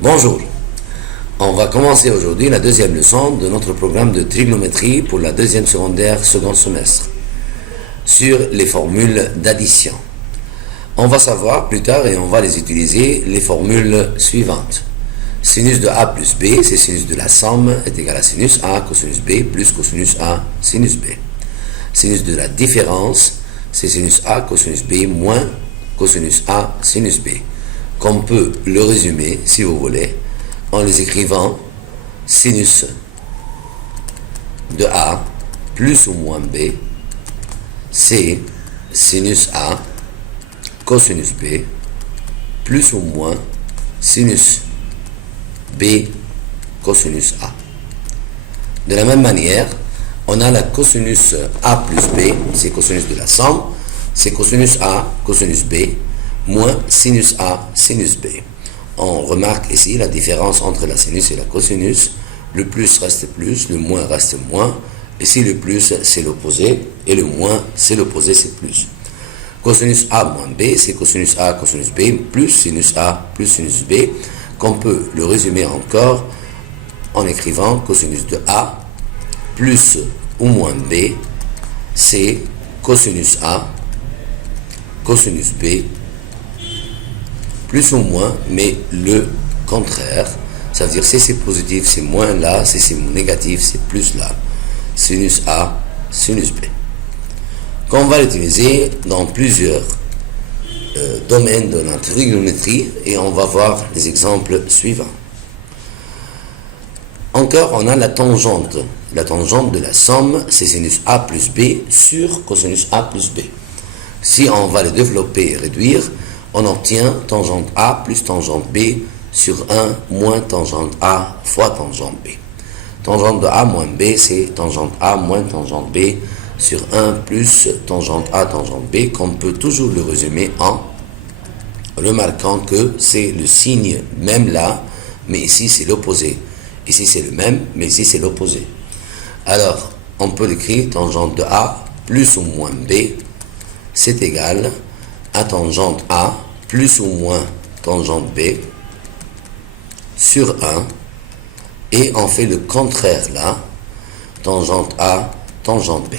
Bonjour, on va commencer aujourd'hui la deuxième leçon de notre programme de trigonométrie pour la deuxième secondaire second semestre sur les formules d'addition. On va savoir plus tard et on va les utiliser les formules suivantes. Sinus de A plus B, c'est sinus de la somme, est égal à sinus A cosinus B plus cosinus A sinus B. Sinus de la différence, c'est sinus A cosinus B moins cosinus A sinus B. Qu'on peut le résumer, si vous voulez, en les écrivant sinus de A plus ou moins B, c'est sinus A cosinus B plus ou moins sinus B cosinus A. De la même manière, on a la cosinus A plus B, c'est cosinus de la somme, c'est cosinus A cosinus B moins sinus A sinus B. On remarque ici la différence entre la sinus et la cosinus. Le plus reste plus, le moins reste moins. Ici, le plus, c'est l'opposé, et le moins, c'est l'opposé, c'est plus. Cosinus A moins B, c'est cosinus A cosinus B plus sinus A plus sinus B, qu'on peut le résumer encore en écrivant cosinus de A plus ou moins B, c'est cosinus A cosinus B plus ou moins, mais le contraire. Ça veut dire si c'est positif, c'est moins là, si c'est négatif, c'est plus là. Sinus A, sinus B. Qu'on va l'utiliser dans plusieurs domaines de la trigonométrie et on va voir les exemples suivants. Encore, on a la tangente. La tangente de la somme, c'est sinus A plus B sur cosinus A plus B. Si on va le développer et réduire, on obtient tangente A plus tangente B sur 1 moins tangente A fois tangente B. Tangente de A moins B, c'est tangente A moins tangente B sur 1 plus tangente A tangente B, qu'on peut toujours le résumer en remarquant que c'est le signe même là, mais ici c'est l'opposé. Ici c'est le même, mais ici c'est l'opposé. Alors, on peut l'écrire tangente de A plus ou moins B, c'est égal à tangente A plus ou moins tangente B sur 1 et on fait le contraire là, tangente A, tangente B.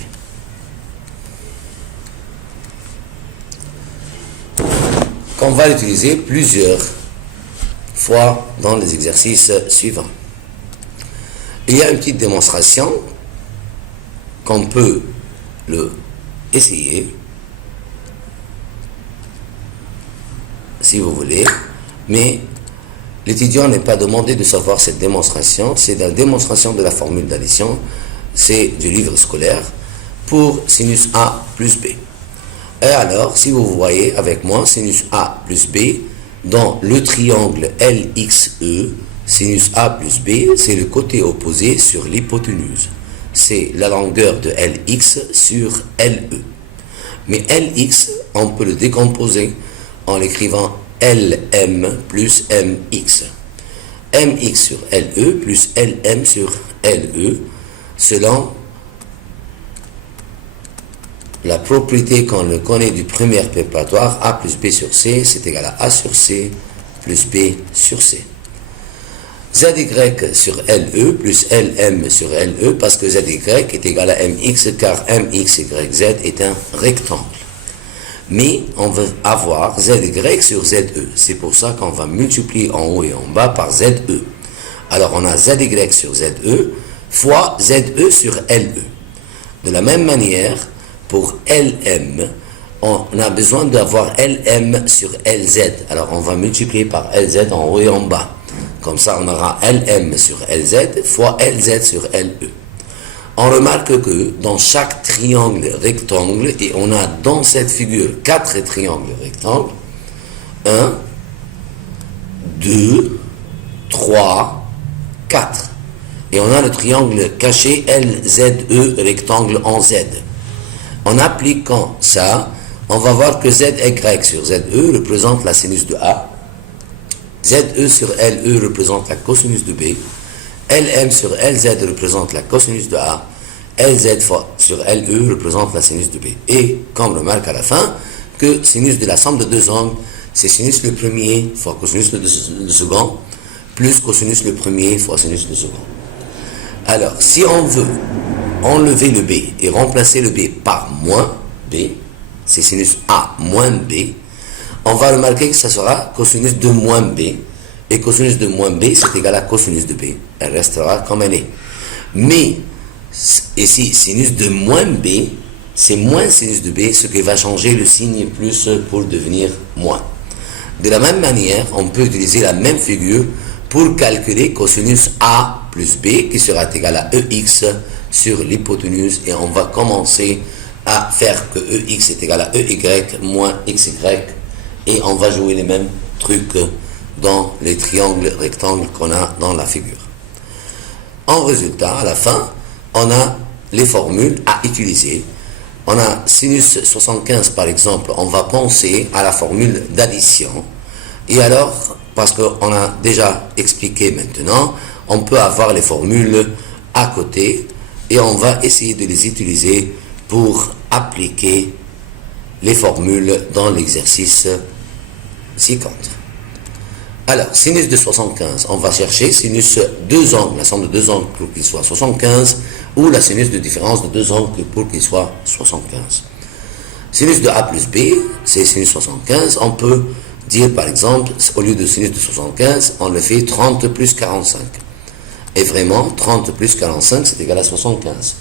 Qu'on va l'utiliser plusieurs fois dans les exercices suivants. Il y a une petite démonstration qu'on peut essayer si vous voulez, mais l'étudiant n'est pas demandé de savoir cette démonstration, c'est la démonstration de la formule d'addition, c'est du livre scolaire, pour sinus A plus B. Et alors, si vous voyez avec moi, sinus A plus B, dans le triangle LXE, sinus A plus B, c'est le côté opposé sur l'hypoténuse. C'est la longueur de LX sur LE. Mais LX, on peut le décomposer en l'écrivant LM plus MX. MX sur LE plus LM sur LE, selon la propriété qu'on le connaît du premier préparatoire, A plus B sur C, c'est égal à A sur C plus B sur C. ZY sur LE plus LM sur LE, parce que ZY est égal à MX, car MXYZ est un rectangle. Mais on veut avoir ZY sur ZE. C'est pour ça qu'on va multiplier en haut et en bas par ZE. Alors on a ZY sur ZE fois ZE sur LE. De la même manière, pour LM, on a besoin d'avoir LM sur LZ. Alors on va multiplier par LZ en haut et en bas. Comme ça, on aura LM sur LZ fois LZ sur LE. On remarque que dans chaque triangle rectangle, et on a dans cette figure 4 triangles rectangles, 1, 2, 3, 4. Et on a le triangle caché LZE rectangle en Z. En appliquant ça, on va voir que ZY sur ZE représente la sinus de A, ZE sur LE représente la cosinus de B, LM sur LZ représente la cosinus de A, LZ sur LE représente la sinus de B. Et comme remarque à la fin, que sinus de la somme de deux angles, c'est sinus le premier fois cosinus le second, plus cosinus le premier fois sinus le second. Alors, si on veut enlever le b et remplacer le b par moins b, c'est sinus a moins b, on va remarquer que ça sera cosinus de moins b, et cosinus de moins b, c'est égal à cosinus de b. Elle restera comme elle est. Mais, ici, sinus de moins b, c'est moins sinus de b, ce qui va changer le signe plus pour devenir moins. De la même manière, on peut utiliser la même figure pour calculer cosinus a plus b, qui sera égal à ex sur l'hypoténuse, et on va commencer à faire que ex est égal à ey moins xy, et on va jouer les mêmes trucs dans les triangles rectangles qu'on a dans la figure. En résultat, à la fin, on a les formules à utiliser. On a sinus 75 par exemple, on va penser à la formule d'addition. Et alors, parce qu'on a déjà expliqué maintenant, on peut avoir les formules à côté et on va essayer de les utiliser pour appliquer les formules dans l'exercice ci-contre. Alors, sinus de 75, on va chercher sinus deux angles, la somme de deux angles pour qu'il soit 75, ou la sinus de différence de deux angles pour qu'il soit 75. Sinus de a plus b, c'est sinus 75, on peut dire par exemple, au lieu de sinus de 75, on le fait 30 plus 45. Et vraiment, 30 plus 45, c'est égal à 75.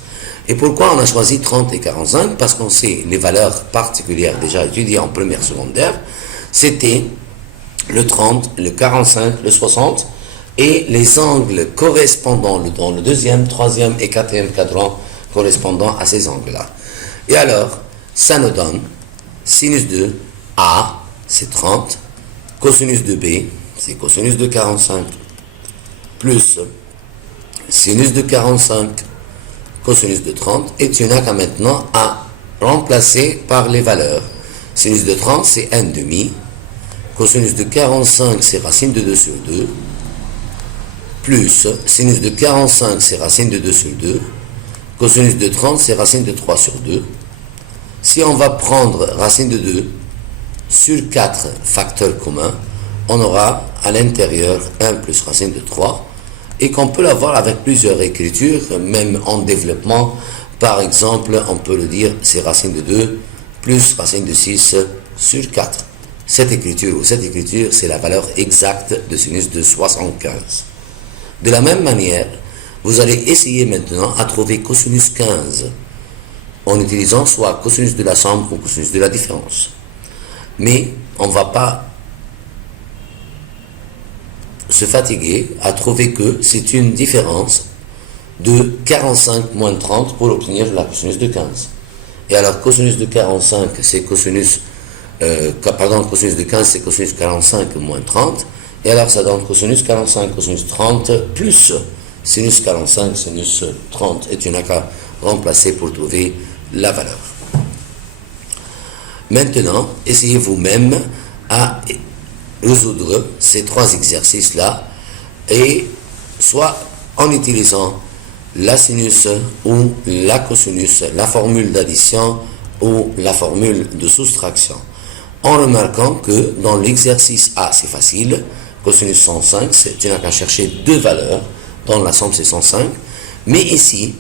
Et pourquoi on a choisi 30 et 45? Parce qu'on sait les valeurs particulières déjà étudiées en première secondaire, c'était le 30, le 45, le 60, et les angles correspondants dans le deuxième, troisième et quatrième cadran correspondant à ces angles-là. Et alors, ça nous donne sinus de A, c'est 30, cosinus de B, c'est cosinus de 45, plus sinus de 45, cosinus de 30, et tu n'as qu'à maintenant à remplacer par les valeurs. Sinus de 30, c'est 1,5, cosinus de 45, c'est racine de 2 sur 2, plus sinus de 45, c'est racine de 2 sur 2, cosinus de 30, c'est racine de 3 sur 2. Si on va prendre racine de 2 sur 4 facteurs communs, on aura à l'intérieur 1 plus racine de 3, et qu'on peut l'avoir avec plusieurs écritures, même en développement. Par exemple, on peut le dire, c'est racine de 2 plus racine de 6 sur 4. Cette écriture, c'est la valeur exacte de sinus de 75. De la même manière, vous allez essayer maintenant à trouver cosinus 15 en utilisant soit cosinus de la somme ou cosinus de la différence. Mais on ne va pas se fatiguer à trouver que c'est une différence de 45 moins 30 pour obtenir la cosinus de 15. Et alors cosinus de 45, c'est cosinus cosinus de 15, c'est cosinus 45 moins 30, et alors ça donne cosinus 45, cosinus 30, plus sinus 45, sinus 30, et tu n'as qu'à remplacer pour trouver la valeur. Maintenant, essayez vous-même à résoudre ces trois exercices-là, et soit en utilisant la sinus ou la cosinus, la formule d'addition ou la formule de soustraction, en remarquant que dans l'exercice A, c'est facile, cosinus 105, tu n'as qu'à chercher deux valeurs, dans la somme c'est 105, mais ici,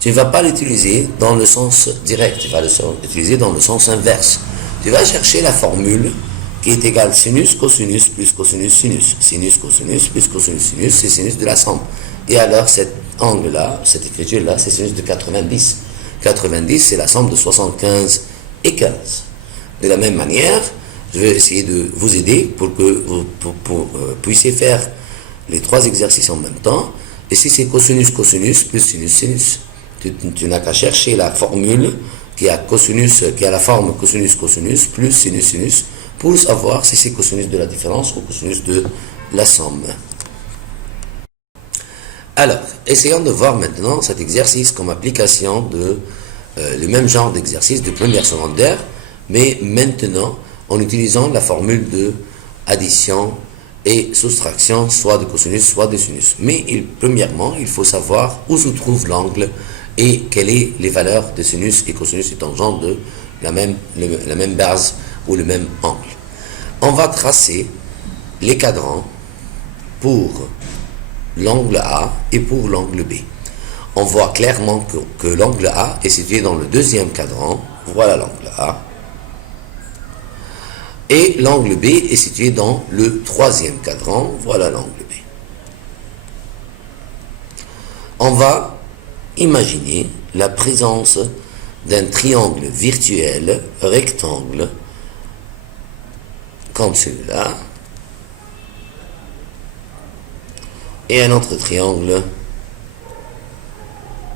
tu ne vas pas l'utiliser dans le sens direct, tu vas l'utiliser dans le sens inverse. Tu vas chercher la formule qui est égale sinus, cosinus, plus cosinus, sinus. Sinus, cosinus, plus cosinus, sinus, c'est sinus de la somme. Et alors, cet angle-là, cette écriture-là, c'est sinus de 90. 90, c'est la somme de 75 et 15. De la même manière, je vais essayer de vous aider pour que vous puissiez faire les trois exercices en même temps. Et si c'est cosinus, cosinus, plus sinus, sinus, tu n'as qu'à chercher la formule qui a la forme cosinus, cosinus, plus sinus, sinus, pour savoir si c'est cosinus de la différence ou cosinus de la somme. Alors, essayons de voir maintenant cet exercice comme application de le même genre d'exercice de première secondaire, mais maintenant en utilisant la formule de addition et soustraction, soit de cosinus, soit de sinus. Mais premièrement, il faut savoir où se trouve l'angle et quelles sont les valeurs de sinus et cosinus et tangente de la même base ou le même angle. On va tracer les cadrans pour l'angle A et pour l'angle B. On voit clairement que l'angle A est situé dans le deuxième cadran, voilà l'angle A, et l'angle B est situé dans le troisième cadran, voilà l'angle B. On va imaginer la présence d'un triangle virtuel rectangle comme celui-là et un autre triangle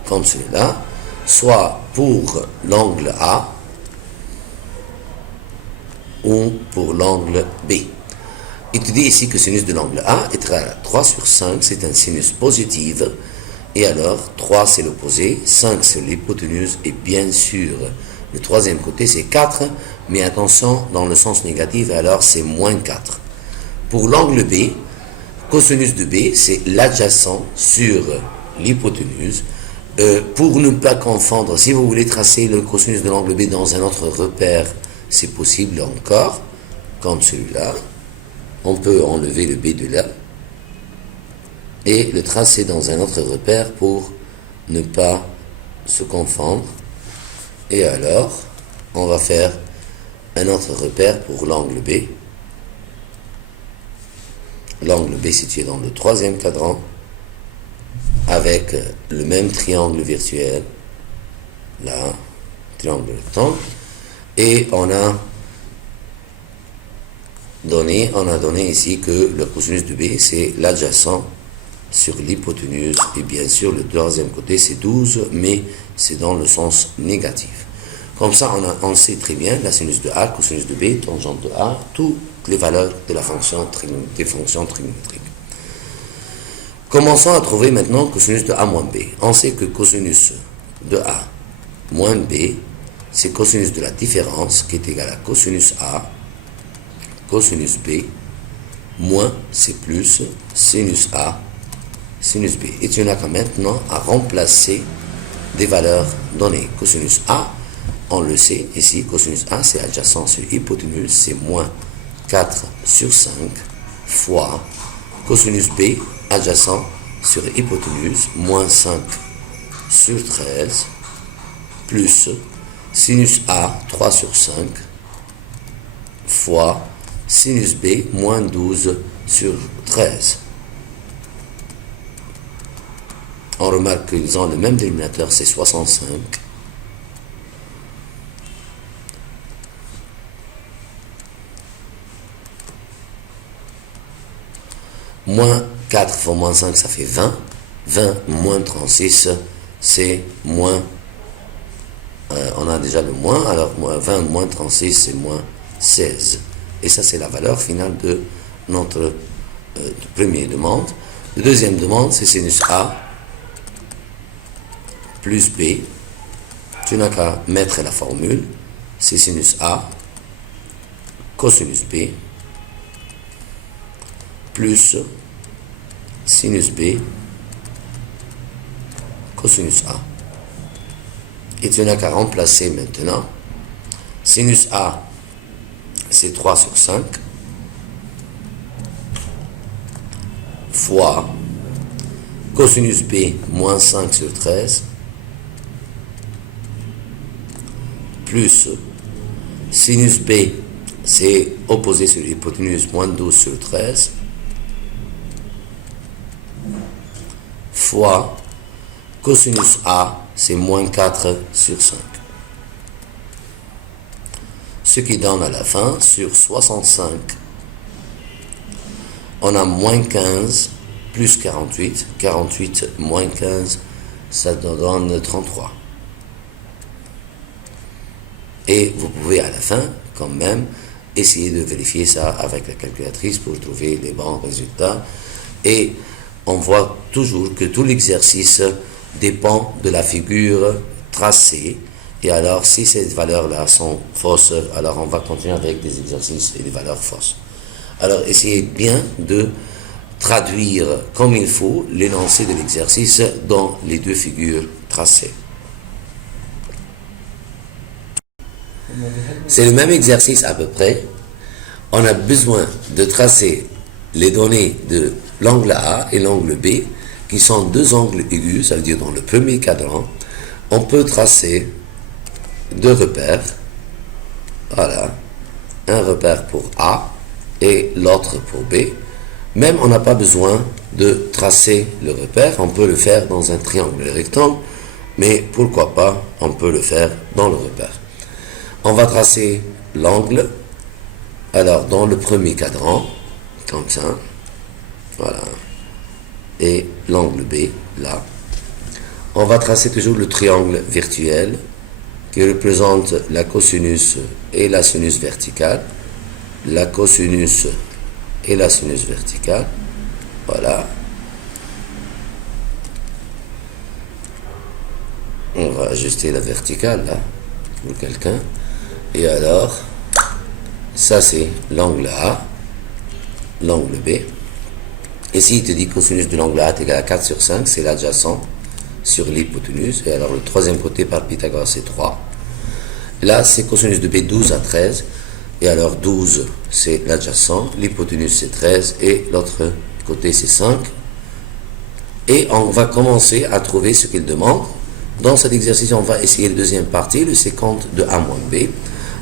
comme celui-là, soit pour l'angle A ou pour l'angle B. Il te dit ici que sinus de l'angle A est à 3 sur 5, c'est un sinus positif, et alors 3 c'est l'opposé, 5 c'est l'hypoténuse, et bien sûr le troisième côté c'est 4, mais attention dans le sens négatif, alors c'est moins 4. Pour l'angle B, cosinus de B c'est l'adjacent sur l'hypoténuse. Pour ne pas confondre, si vous voulez tracer le cosinus de l'angle B dans un autre repère, c'est possible encore, comme celui-là. On peut enlever le B de là et le tracer dans un autre repère pour ne pas se confondre. Et alors, on va faire un autre repère pour l'angle B. L'angle B situé dans le troisième cadran, avec le même triangle virtuel, là, triangle rectangle, et on a donné ici que le cosinus de B, c'est l'adjacent sur l'hypoténuse, et bien sûr, le troisième côté, c'est 12, mais c'est dans le sens négatif. Comme ça, on sait très bien la sinus de A, cosinus de B, tangente de A, toutes les valeurs de la fonction des fonctions trigonométriques. Commençons à trouver maintenant cosinus de A moins B. On sait que cosinus de A moins B, c'est cosinus de la différence qui est égal à cosinus A, cosinus B, moins, c'est plus, sinus A, sinus B. Et tu n'as qu'à maintenant à remplacer des valeurs données. Cosinus A, on le sait, ici, cosinus A, c'est adjacent sur hypoténuse, c'est moins 4 sur 5, fois cosinus B, adjacent sur hypoténuse, moins 5 sur 13, plus sinus A, 3 sur 5, fois sinus B, moins 12 sur 13. On remarque qu'ils ont le même dénominateur, c'est 65. Moins 4 fois moins 5, ça fait 20. 20 moins 36, c'est moins... on a déjà le moins, alors 20 moins 36, c'est moins 16. Et ça, c'est la valeur finale de notre première demande. La deuxième demande, c'est sinus A plus B. Tu n'as qu'à mettre la formule. C'est sinus A cosinus B plus sinus B cosinus A. Et tu n'as qu'à remplacer maintenant. Sinus A, c'est 3 sur 5, fois cosinus B, moins 5 sur 13, plus sinus B, c'est opposé sur l'hypoténuse, moins 12 sur 13, fois cosinus A, c'est moins 4 sur 5. Ce qui donne à la fin, sur 65, on a moins 15 plus 48. 48 moins 15, ça donne 33. Et vous pouvez à la fin, quand même, essayer de vérifier ça avec la calculatrice pour trouver les bons résultats. Et on voit toujours que tout l'exercice dépend de la figure tracée. Et alors, si ces valeurs-là sont fausses, alors on va continuer avec des exercices et des valeurs fausses. Alors, essayez bien de traduire comme il faut l'énoncé de l'exercice dans les deux figures tracées. C'est le même exercice à peu près. On a besoin de tracer les données de l'angle A et l'angle B, qui sont deux angles aigus, ça veut dire dans le premier cadran, on peut tracer deux repères. Voilà, un repère pour A et l'autre pour B. Même on n'a pas besoin de tracer le repère, on peut le faire dans un triangle rectangle, mais pourquoi pas, on peut le faire dans le repère. On va tracer l'angle, alors dans le premier cadran, comme ça, voilà, et l'angle B, là. On va tracer toujours le triangle virtuel qui représente la cosinus et la sinus verticale, la cosinus et la sinus verticale, voilà. On va ajuster la verticale là, pour quelqu'un. Et alors, ça c'est l'angle A, l'angle B. Et s'il te dit cosinus de l'angle A est égal à 4 sur 5, c'est l'adjacent sur l'hypoténuse. Et alors le troisième côté par Pythagore c'est 3. Là c'est cosinus de B 12 à 13. Et alors 12 c'est l'adjacent, l'hypoténuse c'est 13 et l'autre côté c'est 5. Et on va commencer à trouver ce qu'il demande. Dans cet exercice, on va essayer la deuxième partie, le sécante de A moins B.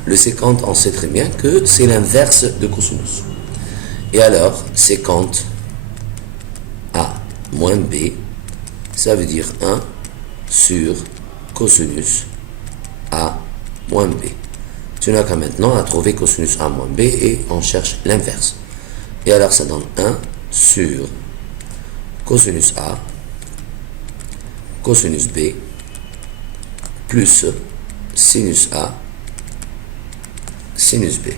Le sécante, on sait très bien que c'est l'inverse de cosinus. Et alors, sécante A moins B, ça veut dire 1 sur cosinus A moins B. Tu n'as qu'à maintenant à trouver cosinus A moins B et on cherche l'inverse. Et alors, ça donne 1 sur cosinus A, cosinus B, plus sinus A, sinus B.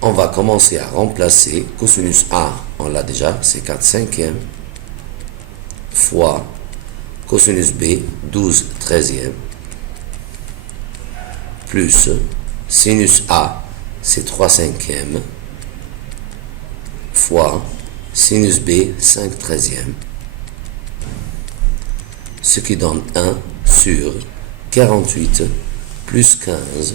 On va commencer à remplacer cosinus A, on l'a déjà, c'est 4 cinquièmes, fois cosinus B, 12 treizièmes, plus sinus A, c'est 3 cinquièmes, fois sinus B, 5 treizièmes, ce qui donne 1 sur 48 plus 15.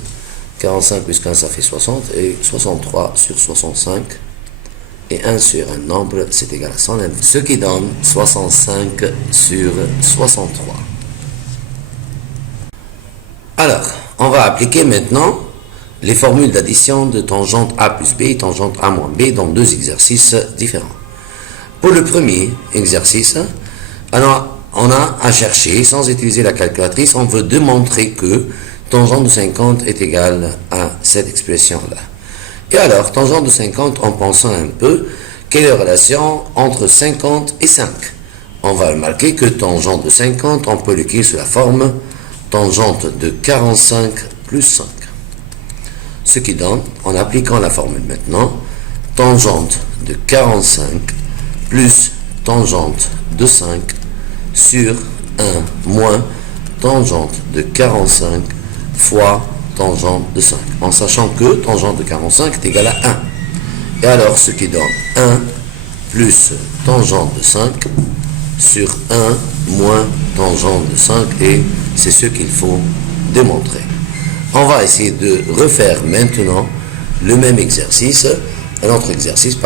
45 plus 15, ça fait 60, et 63 sur 65, et 1 sur un nombre, c'est égal à 100, ce qui donne 65 sur 63. Alors, on va appliquer maintenant les formules d'addition de tangente A plus B et tangente A moins B dans deux exercices différents. Pour le premier exercice, alors, on a à chercher, sans utiliser la calculatrice, on veut démontrer que tangente de 50 est égal à cette expression-là. Et alors, tangente de 50, en pensant un peu, quelle est la relation entre 50 et 5? On va remarquer que tangente de 50, on peut l'écrire sous la forme tangente de 45 plus 5. Ce qui donne, en appliquant la formule maintenant, tangente de 45 plus tangente de 5 sur 1 moins tangente de 45 fois tangente de 5. En sachant que tangente de 45 est égal à 1. Et alors, ce qui donne 1 plus tangente de 5 sur 1 moins tangente de 5. Et c'est ce qu'il faut démontrer. On va essayer de refaire maintenant le même exercice, un autre exercice,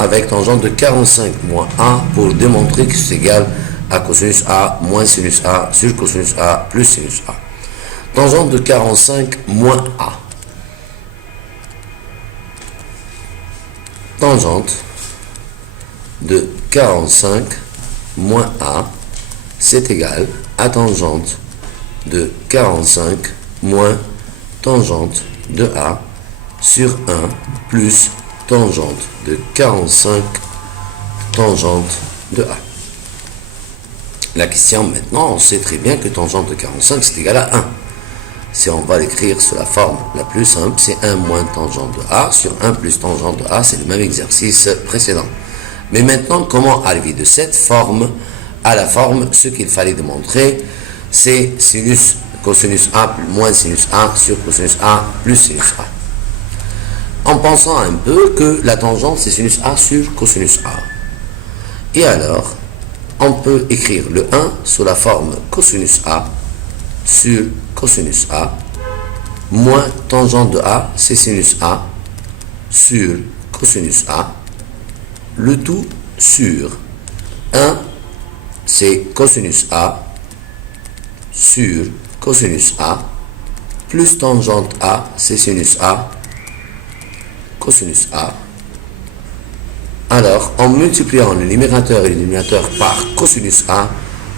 avec tangente de 45 moins A pour démontrer que c'est égal à cosinus A moins sinus A sur cosinus A plus sinus A. Tangente de 45 moins A. Tangente de 45 moins A, c'est égal à tangente de 45 moins tangente de A sur 1 plus tangente de 45 tangente de A. La question maintenant, on sait très bien que tangente de 45 c'est égal à 1. Si on va l'écrire sous la forme la plus simple, c'est 1 moins tangente de A sur 1 plus tangente de A, c'est le même exercice précédent. Mais maintenant, comment arriver de cette forme à la forme? Ce qu'il fallait démontrer, c'est sinus, cosinus A moins sinus A sur cosinus A plus sinus A. En pensant un peu que la tangente, c'est sinus A sur cosinus A. Et alors, on peut écrire le 1 sous la forme cosinus A sur cosinus A moins tangente de A, c'est sinus A sur cosinus A, le tout sur 1, c'est cosinus A, sur cosinus A, plus tangente A, c'est sinus A, cosinus A. Alors, en multipliant le numérateur et le dénominateur par cosinus A,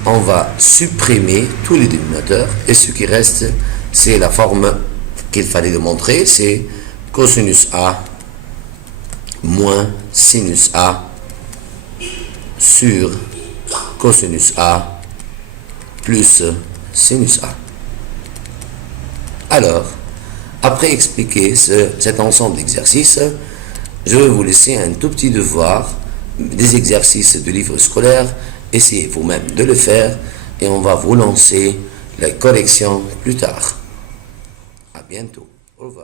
on va supprimer tous les dénominateurs et ce qui reste, c'est la forme qu'il fallait démontrer, c'est cosinus A moins sinus A sur cosinus A plus sinus A. Alors, après expliquer cet ensemble d'exercices, je vais vous laisser un tout petit devoir, des exercices de livre scolaire. Essayez vous-même de le faire et on va vous lancer la correction plus tard. À bientôt. Au revoir.